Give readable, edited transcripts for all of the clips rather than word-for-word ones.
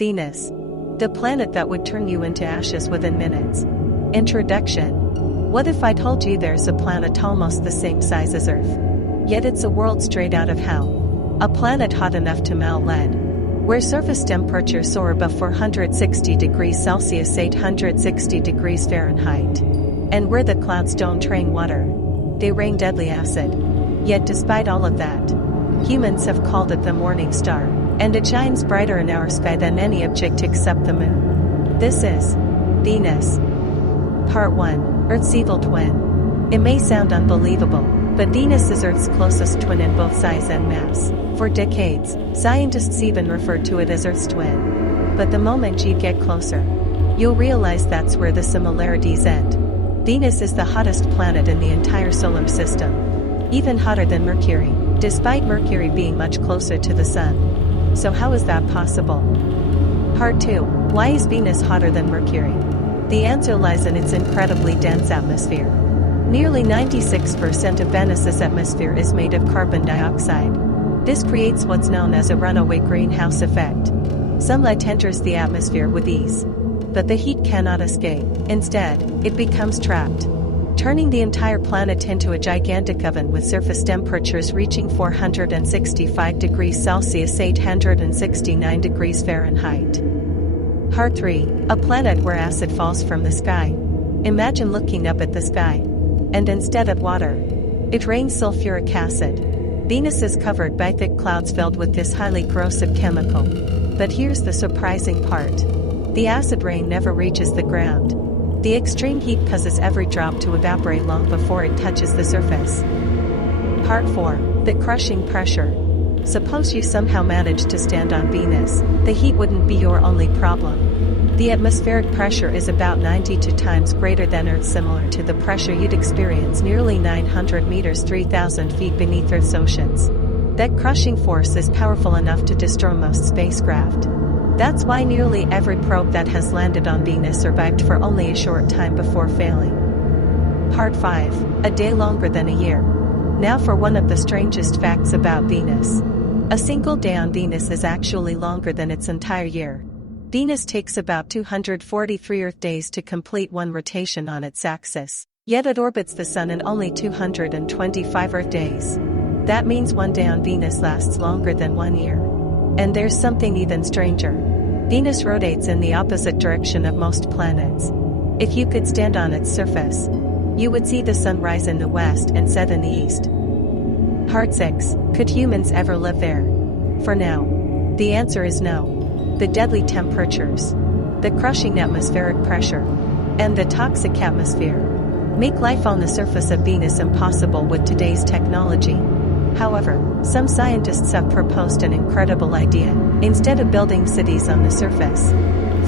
Venus. The planet that would turn you into ashes within minutes. Introduction. What if I told you there's a planet almost the same size as Earth? Yet it's a world straight out of hell. A planet hot enough to melt lead. Where surface temperatures soar above 460 degrees Celsius 860 degrees Fahrenheit. And where the clouds don't rain water. They rain deadly acid. Yet despite all of that, humans have called it the morning star, and it shines brighter in our sky than any object except the moon. This is Venus. Part 1. Earth's evil twin. It may sound unbelievable, but Venus is Earth's closest twin in both size and mass. For decades, scientists even referred to it as Earth's twin. But the moment you get closer, you'll realize that's where the similarities end. Venus is the hottest planet in the entire solar system. Even hotter than Mercury, despite Mercury being much closer to the Sun. So how is that possible? Part 2. Why is Venus hotter than Mercury? The answer lies in its incredibly dense atmosphere. Nearly 96% of Venus's atmosphere is made of carbon dioxide. This creates what's known as a runaway greenhouse effect. Sunlight enters the atmosphere with ease, but the heat cannot escape. Instead, it becomes trapped, turning the entire planet into a gigantic oven with surface temperatures reaching 465 degrees Celsius 869 degrees Fahrenheit. Part 3. A planet where acid falls from the sky. Imagine looking up at the sky, and instead of water, it rains sulfuric acid. Venus is covered by thick clouds filled with this highly corrosive chemical. But here's the surprising part. The acid rain never reaches the ground. The extreme heat causes every drop to evaporate long before it touches the surface. Part 4. The crushing pressure. Suppose you somehow managed to stand on Venus, the heat wouldn't be your only problem. The atmospheric pressure is about 92 times greater than Earth, similar to the pressure you'd experience nearly 900 meters 3,000 feet beneath Earth's oceans. That crushing force is powerful enough to destroy most spacecraft. That's why nearly every probe that has landed on Venus survived for only a short time before failing. Part 5. A day longer than a year. Now for one of the strangest facts about Venus. A single day on Venus is actually longer than its entire year. Venus takes about 243 Earth days to complete one rotation on its axis, yet it orbits the Sun in only 225 Earth days. That means one day on Venus lasts longer than 1 year. And there's something even stranger. Venus rotates in the opposite direction of most planets. If you could stand on its surface, you would see the sun rise in the west and set in the east. Part 6. Could humans ever live there? For now, the answer is no. The deadly temperatures, the crushing atmospheric pressure, and the toxic atmosphere make life on the surface of Venus impossible with today's technology. However, some scientists have proposed an incredible idea. Instead of building cities on the surface,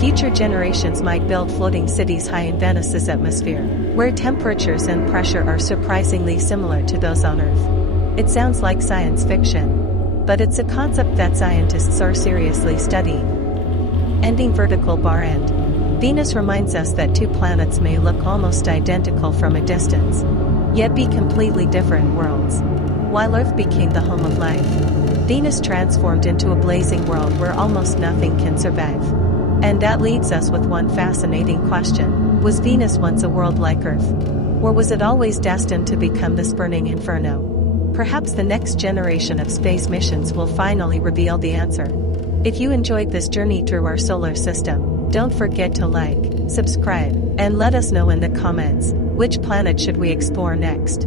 future generations might build floating cities high in Venus's atmosphere, where temperatures and pressure are surprisingly similar to those on Earth. It sounds like science fiction, but it's a concept that scientists are seriously studying. Ending vertical bar end. Venus reminds us that two planets may look almost identical from a distance, yet be completely different worlds. While Earth became the home of life, Venus transformed into a blazing world where almost nothing can survive. And that leaves us with one fascinating question. Was Venus once a world like Earth? Or was it always destined to become this burning inferno? Perhaps the next generation of space missions will finally reveal the answer. If you enjoyed this journey through our solar system, don't forget to like, subscribe, and let us know in the comments, which planet should we explore next?